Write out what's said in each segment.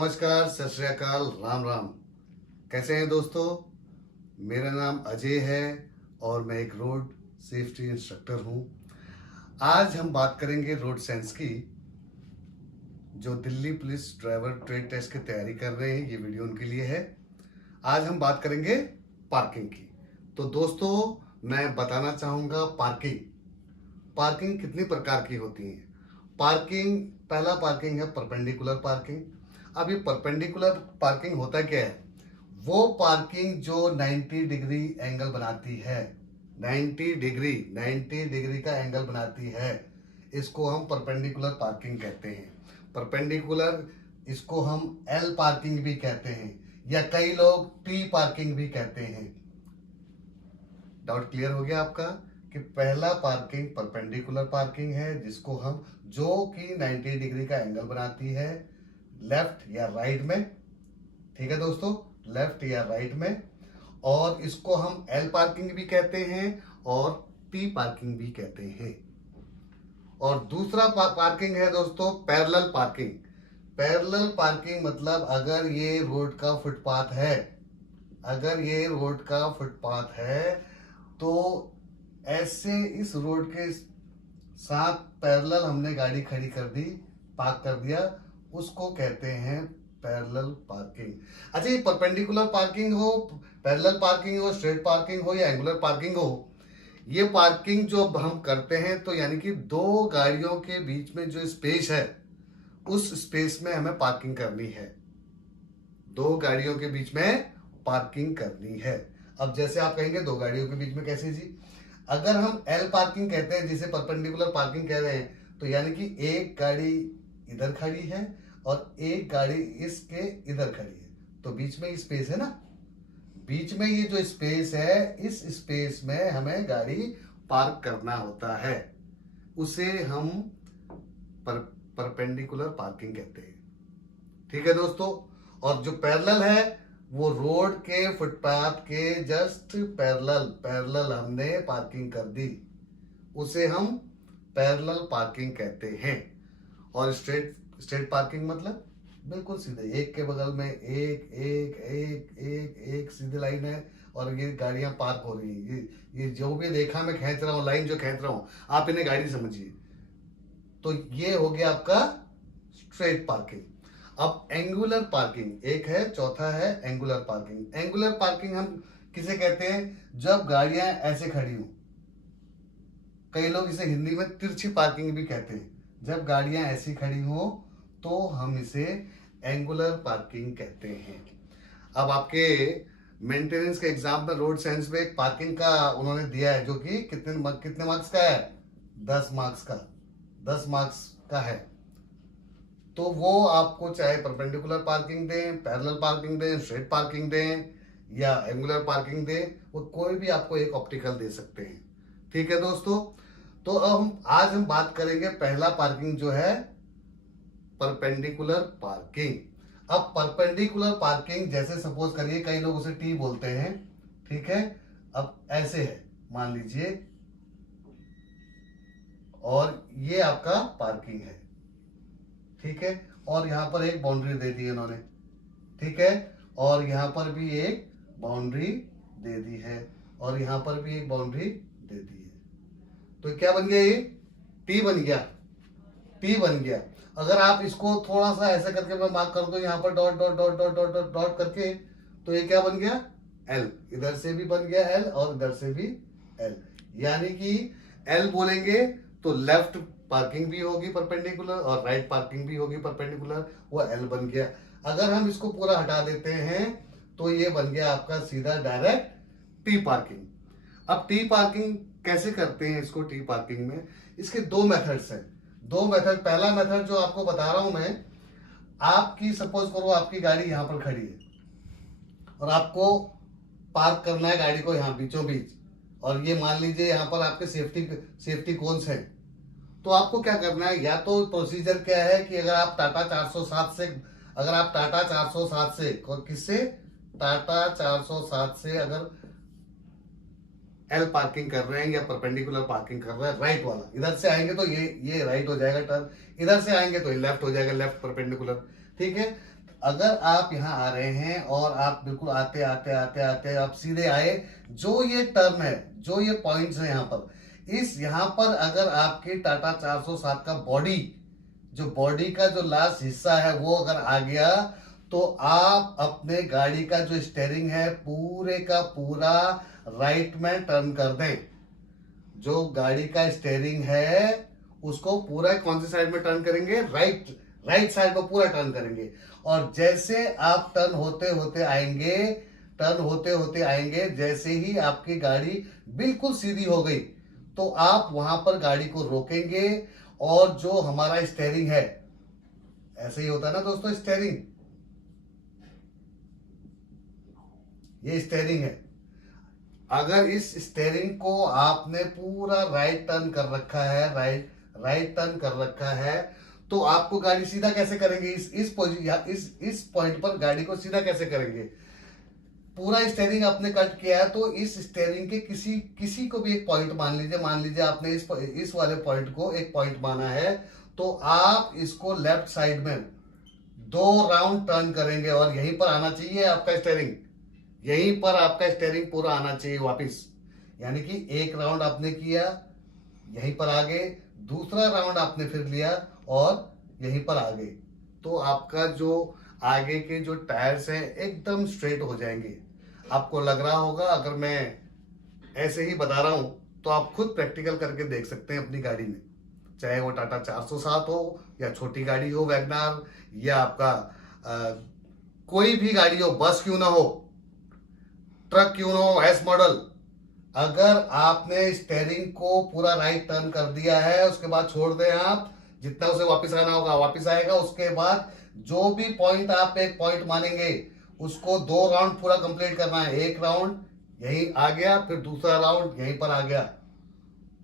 नमस्कार, सत श्री अकाल, राम राम। कैसे हैं दोस्तों? मेरा नाम अजय है और मैं एक रोड सेफ्टी इंस्ट्रक्टर हूं। आज हम बात करेंगे रोड सेंस की। जो Delhi police driver trade test की तैयारी कर रहे हैं, ये वीडियो उनके लिए है। आज हम बात करेंगे पार्किंग की। तो दोस्तों, मैं बताना चाहूँगा पार्किंग कितनी प्रकार की होती है। पहला पार्किंग है परपेंडिकुलर पार्किंग। अब ये परपेंडिकुलर पार्किंग होता क्या है? वो पार्किंग जो 90 डिग्री एंगल बनाती है, 90 डिग्री का एंगल बनाती है, इसको हम परपेंडिकुलर पार्किंग कहते हैं। परपेंडिकुलर इसको हम एल पार्किंग भी कहते हैं, या कई लोग टी पार्किंग भी कहते हैं। डाउट क्लियर हो गया आपका कि पहला पार्किंग परपेंडिकुलर पार्किंग है, जिसको हम जो कि 90 डिग्री का एंगल बनाती है लेफ्ट या राइट में। ठीक है दोस्तों, लेफ्ट या राइट में। और इसको हम एल पार्किंग भी कहते हैं और टी पार्किंग भी कहते हैं। और दूसरा पार्किंग है दोस्तों पैरेलल पार्किंग। पैरेलल पार्किंग मतलब अगर ये रोड का फुटपाथ है, तो ऐसे इस रोड के साथ पैरेलल हमने गाड़ी खड़ी कर दी, पार्क कर दिया, उसको कहते हैं पैरेलल पार्किंग। अच्छा, ये परपेंडिकुलर पार्किंग हो, पैरेलल पार्किंग हो, स्ट्रेट पार्किंग हो या एंगुलर पार्किंग हो, ये पार्किंग जो हम करते हैं, तो यानी कि दो गाड़ियों के बीच में जो स्पेस है, उस स्पेस में हमें पार्किंग करनी है। दो गाड़ियों के बीच में पार्किंग करनी है। अब जैसे आप कहेंगे दो गाड़ियों के बीच में कैसे जी? अगर हम एल पार्किंग कहते हैं, जिसे परपेंडिकुलर पार्किंग कह रहे हैं, तो यानी कि एक गाड़ी इधर खड़ी है और एक गाड़ी इसके इधर खड़ी है, तो बीच में स्पेस है ना। बीच में ये जो स्पेस है, इस स्पेस में हमें गाड़ी पार्क करना होता है, उसे हम परपेंडिकुलर पार्किंग कहते हैं। ठीक है दोस्तों। और जो पैरेलल है, वो रोड के फुटपाथ के जस्ट पैरेलल हमने पार्किंग कर दी, उसे हम पैरेलल पार्किंग कहते हैं। और स्ट्रेट पार्किंग मतलब बिल्कुल सीधे, एक के बगल में एक एक एक एक एक सीधी लाइन है और ये गाड़ियां पार्क हो रही हैं। ये जो भी रेखा में खींच रहा हूँ, लाइन जो खींच रहा हूँ, आप इन्हें गाड़ी समझिए। तो ये हो गया आपका स्ट्रेट पार्किंग। अब एंगुलर पार्किंग एक है, चौथा है एंगुलर पार्किंग। एंगुलर पार्किंग हम किसे कहते हैं? जब गाड़ियां ऐसे खड़ी हों, कई लोग इसे हिंदी में तिरछी पार्किंग भी कहते हैं। जब गाड़ियां ऐसी खड़ी हों तो हम इसे एंगुलर पार्किंग कहते हैं। अब आपके मेंटेनेंस के एग्जाम में रोड साइंस में एक पार्किंग का उन्होंने दिया है, जो कि कितने मार्क्स का है? 10 मार्क्स का है। तो वो आपको चाहे परपेंडिकुलर पार्किंग दें, पैरेलल पार्किंग दें, स्ट्रेट पार्किंग दें या एंगुलर पार्किंग दें, वो कोई भी आपको एक ऑप्टिकल दे सकते हैं। ठीक है दोस्तों। तो आज हम बात करेंगे पहला पार्किंग जो है परपेंडिकुलर पार्किंग। अब परपेंडिकुलर पार्किंग, जैसे सपोज करिए कई लोग उसे टी बोलते हैं, ठीक है। अब ऐसे है, मान लीजिए, और ये आपका पार्किंग है, ठीक है। और यहां पर एक बाउंड्री दे दी है इन्होंने, ठीक है। और यहां पर भी एक बाउंड्री दे दी है और यहां पर भी एक बाउंड्री दे दी है। तो क्या बन गया? ये टी बन गया। अगर आप इसको थोड़ा सा ऐसा करके मैं मार्क कर दो, यहां पर dot dot dot dot dot dot dot करके, तो ये क्या बन गया? एल। इधर से भी बन गया एल और इधर से भी एल। यानी कि एल बोलेंगे तो लेफ्ट पार्किंग भी होगी परपेंडिकुलर और राइट पार्किंग भी होगी परपेंडिकुलर, वो एल बन गया। अगर हम इसको पूरा हटा देते हैं तो ये बन गया आपका सीधा डायरेक्ट टी पार्किंग। अब टी पार्किंग कैसे करते हैं इसको? टी पार्किंग में इसके दो मेथड्स हैं। पहला मेथड जो आपको बता रहा हूं मैं, आपकी सपोज करो आपकी गाड़ी यहां पर खड़ी है और आपको पार्क करना है गाड़ी को यहां बीचों बीच, और ये मान लीजिए यहां पर आपके सेफ्टी कोन्स हैं। तो आपको क्या करना है? या तो प्रोसीजर क्या है कि अगर आप टाटा 407 से अगर एल पार्किंग कर रहे हैं या परपेंडिकुलर पार्किंग कर रहे हैं, राइट वाला, इधर से आएंगे तो ये राइट हो जाएगा टर्न, इधर से आएंगे तो ये लेफ्ट हो जाएगा, लेफ्ट परपेंडिकुलर, ठीक है। अगर आप यहाँ आ रहे हैं और आप बिल्कुल आते आते आते आते आप सीधे आए, जो ये टर्न है, जो ये पॉइंट्स है यहाँ पर, इस यहाँ पर अगर आपकी टाटा 407 का बॉडी, जो बॉडी का जो लास्ट हिस्सा है वो अगर आ गया, तो आप अपने गाड़ी का जो स्टीयरिंग है पूरे का पूरा राइट में टर्न कर दें। जो गाड़ी का स्टीयरिंग है उसको पूरा कौन सी साइड में टर्न करेंगे? राइट, राइट साइड को पूरा टर्न करेंगे। और जैसे आप टर्न होते होते आएंगे, टर्न होते होते आएंगे, जैसे ही आपकी गाड़ी बिल्कुल सीधी हो गई, तो आप वहां पर गाड़ी को रोकेंगे और जो हमारा स्टीयरिंग है, ऐसे ही होता है ना दोस्तों, स्टीयरिंग, ये स्टीयरिंग है। अगर इस स्टीयरिंग को आपने पूरा राइट टर्न कर रखा है, राइट टर्न कर रखा है, तो आपको गाड़ी सीधा कैसे करेंगे? इस पॉइंट पर गाड़ी को सीधा कैसे करेंगे? पूरा स्टीयरिंग आपने कट किया है, तो इस स्टीयरिंग के किसी को भी एक पॉइंट मान लीजिए आपने इस वाले पॉइंट को एक पॉइंट माना है, तो आप इसको लेफ्ट साइड में 2 राउंड टर्न करेंगे और यहीं पर आना चाहिए आपका स्टीयरिंग, यहीं पर आपका स्टीयरिंग पूरा आना चाहिए वापस। यानी कि एक राउंड आपने किया, यहीं पर आ गए, दूसरा राउंड आपने फिर लिया और यहीं पर आ गए, तो आपका जो आगे के जो टायर्स हैं एकदम स्ट्रेट हो जाएंगे। आपको लग रहा होगा, अगर मैं ऐसे ही बता रहा हूं तो आप खुद प्रैक्टिकल करके देख सकते हैं अपनी गाड़ी में, चाहे वो टाटा 407 हो या छोटी गाड़ी हो वैगनार, या आपका कोई भी गाड़ी हो, बस क्यों ना हो, ट्रक क्यों ना हो, एस मॉडल। अगर आपने स्टीयरिंग को पूरा राइट टर्न कर दिया है, उसके बाद छोड़ दें आप, जितना उसे वापस आना होगा वापस आएगा। उसके बाद जो भी पॉइंट आप एक पॉइंट मानेंगे उसको 2 राउंड पूरा कंप्लीट करना है। एक राउंड यहीं आ गया, फिर दूसरा राउंड यहीं पर आ गया,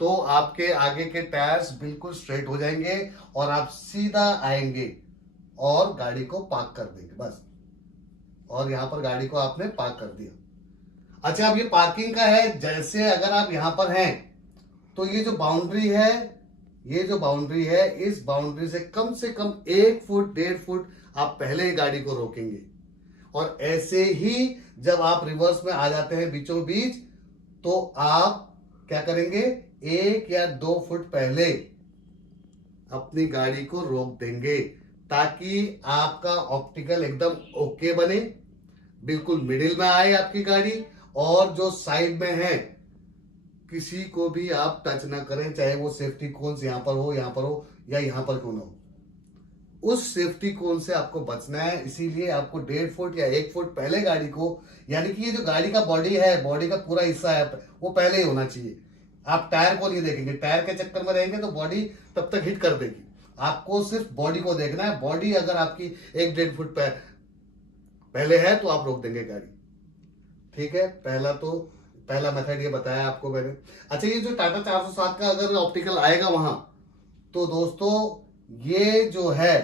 तो आपके आगे के टायर्स बिल्कुल स्ट्रेट हो जाएंगे और आप सीधा आएंगे और गाड़ी को पार्क कर देंगे बस। और यहां पर गाड़ी को आपने पार्क कर दिया। अच्छा, अब ये पार्किंग का है। जैसे अगर आप यहां पर हैं तो ये जो बाउंड्री है, इस बाउंड्री से कम 1 फुट 1.5 फुट आप पहले ही गाड़ी को रोकेंगे। और ऐसे ही जब आप रिवर्स में आ जाते हैं बीचों बीच, तो आप क्या करेंगे? 1 या 2 फुट पहले अपनी गाड़ी को रोक देंगे, ताकि आपका ऑप्टिकल एकदम ओके बने, बिल्कुल मिडिल में आए आपकी गाड़ी, और जो साइड में है किसी को भी आप टच ना करें, चाहे वो सेफ्टी कोन से यहां पर हो या यहां पर क्यों ना हो, उस सेफ्टी कोन से आपको बचना है। इसीलिए आपको 1.5 फुट या 1 फुट पहले गाड़ी को, यानी कि ये जो गाड़ी का बॉडी है, बॉडी का पूरा हिस्सा है, वो पहले ही होना चाहिए। आप टायर को नहीं देखेंगे, टायर के चक्कर में रहेंगे तो बॉडी तब तक हिट कर देगी। आपको सिर्फ बॉडी को देखना है। बॉडी अगर आपकी 1-1.5 फुट पहले है तो आप रोक देंगे गाड़ी। ठीक है, पहला मेथड ये बताया आपको मैंने। अच्छा, ये जो टाटा 407 का अगर ऑप्टिकल आएगा वहां, तो दोस्तों ये जो है,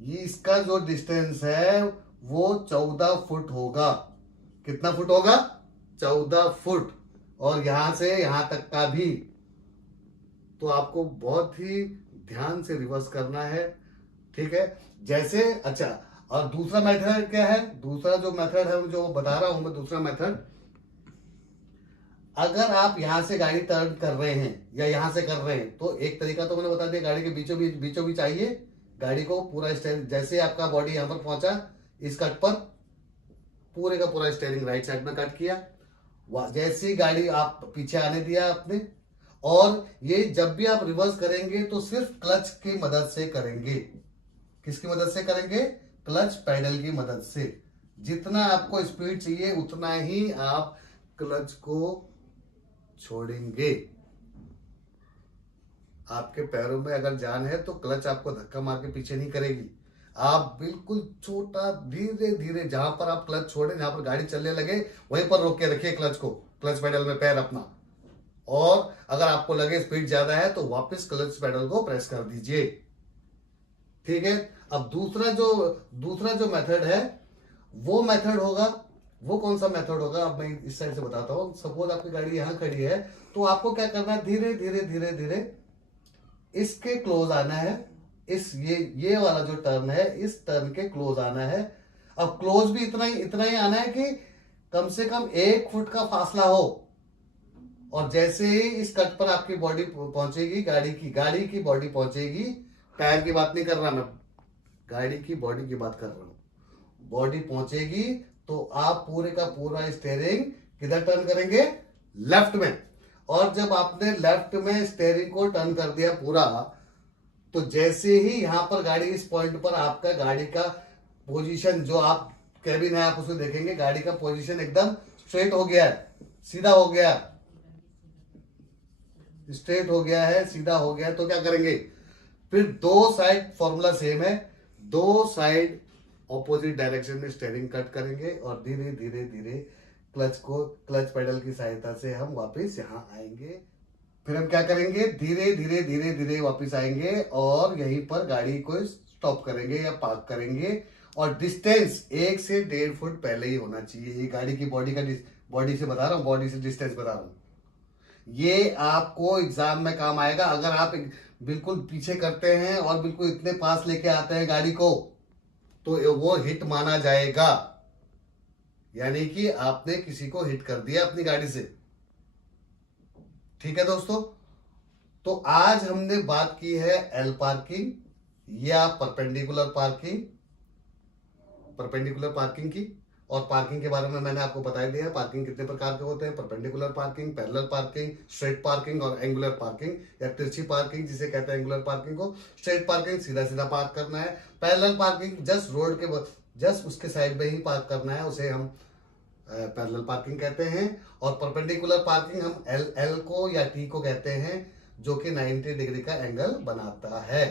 ये इसका जो डिस्टेंस है वो 14 फुट होगा। कितना फुट होगा? 14 फुट। और यहां से यहां तक का भी, तो आपको बहुत ही ध्यान से रिवर्स करना है। ठीक है, जैसे, अच्छा, और दूसरा मेथड क्या है? दूसरा जो मेथड है जो बता रहा हूं मैं, दूसरा मेथड, अगर आप यहां से गाड़ी टर्न कर रहे हैं या यहां से कर रहे हैं, तो एक तरीका तो मैंने बता दिया, गाड़ी के बीचों बीच आइए, गाड़ी को पूरा स्टीयरिंग, जैसे आपका बॉडी यहां पर पहुंचा इस कट पर, पूरे का पूरा स्टीयरिंग राइट साइड में कट किया, जैसे ही गाड़ी आप पीछे आने दिया आपने। और ये जब भी आप रिवर्स करेंगे तो सिर्फ क्लच की मदद से करेंगे। किसकी मदद से करेंगे? क्लच पैडल की मदद से। जितना आपको स्पीड चाहिए उतना ही आप क्लच को छोड़ेंगे। आपके पैरों में अगर जान है तो क्लच आपको धक्का मार के पीछे नहीं करेगी। आप बिल्कुल छोटा, धीरे धीरे, जहां पर आप क्लच छोड़े, जहां पर गाड़ी चलने लगे वहीं पर रोक के रखिए क्लच को, क्लच पेडल में पैर अपना। और अगर आपको लगे स्पीड ज्यादा है तो वापस क्लच पेडल को प्रेस कर दीजिए। ठीक है, अब दूसरा जो मेथड है, वो मेथड होगा, वो कौन सा मेथड होगा? अब मैं इस साइड से बताता हूं। सपोज आपकी गाड़ी यहां खड़ी है, तो आपको क्या करना है? धीरे धीरे धीरे धीरे इसके क्लोज आना है, इस ये वाला जो टर्न है, इस टर्न के क्लोज आना है। अब क्लोज भी इतना ही आना है कि कम से कम 1 फुट का फासला हो। और जैसे ही इस कट पर आपकी बॉडी पहुंचेगी, गाड़ी की बॉडी पहुंचेगी, टायर की बात नहीं कर रहा मैं, गाड़ी की बॉडी की बात कर रहा हूं। बॉडी पहुंचेगी तो आप पूरे का पूरा स्टेयरिंग किधर टर्न करेंगे? लेफ्ट में। और जब आपने लेफ्ट में स्टेयरिंग को टर्न कर दिया पूरा, तो जैसे ही यहां पर गाड़ी इस पॉइंट पर, आपका गाड़ी का पोजीशन, जो आप कैबिन है आप उसे देखेंगे, गाड़ी का पोजीशन एकदम स्ट्रेट हो गया है, सीधा हो गया, स्ट्रेट हो गया है, सीधा हो गया है। तो क्या करेंगे? फिर दो साइड फॉर्मूला सेम है, दो साइड ऑपोजिट डायरेक्शन में स्टेयरिंग कट करेंगे और धीरे धीरे धीरे क्लच पेडल की सहायता से हम वापस यहां आएंगे। फिर हम क्या करेंगे? धीरे धीरे धीरे धीरे वापस आएंगे और यहीं पर गाड़ी को स्टॉप करेंगे या पार्क करेंगे। और डिस्टेंस 1 से 1.5 फुट पहले ही होना चाहिए। ये गाड़ी की बॉडी से बता रहा हूँ, बॉडी से डिस्टेंस बता रहा हूँ। ये आपको एग्जाम में काम आएगा। अगर आप बिल्कुल पीछे करते हैं और बिल्कुल इतने पास लेके आते हैं गाड़ी को, तो वो हिट माना जाएगा, यानी कि आपने किसी को हिट कर दिया अपनी गाड़ी से। ठीक है दोस्तों, तो आज हमने बात की है एल पार्किंग या परपेंडिकुलर पार्किंग की। और पार्किंग के बारे में मैंने आपको बता दिया है। पार्किंग कितने प्रकार के होते हैं? Perpendicular parking, parallel parking, straight parking और एंगुलर पार्किंग या तिरछी पार्किंग जिसे कहते हैं एंगुलर पार्किंग को। स्ट्रेट पार्किंग सीधा सीधा पार्क करना है। पैरेलल पार्किंग जस्ट रोड के जस्ट उसके साइड में ही पार्क करना है, उसे हम पैरेलल पार्किंग कहते हैं। और परपेंडिकुलर पार्किंग हम एल को या टी को कहते हैं, जो कि 90 डिग्री का एंगल बनाता है।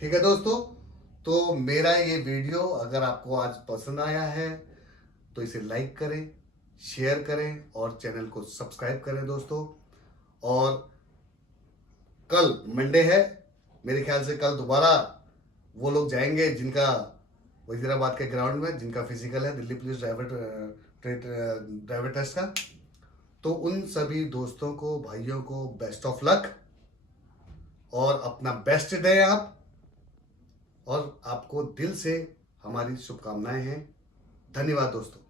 ठीक है दोस्तों, तो मेरा ये वीडियो अगर आपको आज पसंद आया है तो इसे लाइक करें, शेयर करें और चैनल को सब्सक्राइब करें दोस्तों। और कल मंडे है, मेरे ख्याल से कल दोबारा वो लोग जाएंगे जिनका वजीराबाद के ग्राउंड में, जिनका फिजिकल है दिल्ली पुलिस ड्राइवर टेस्ट का। तो उन सभी दोस्तों को, भाइयों को बेस्ट ऑफ लक और अपना बेस्ट डे आप, और आपको दिल से हमारी शुभकामनाएं हैं। धन्यवाद दोस्तों।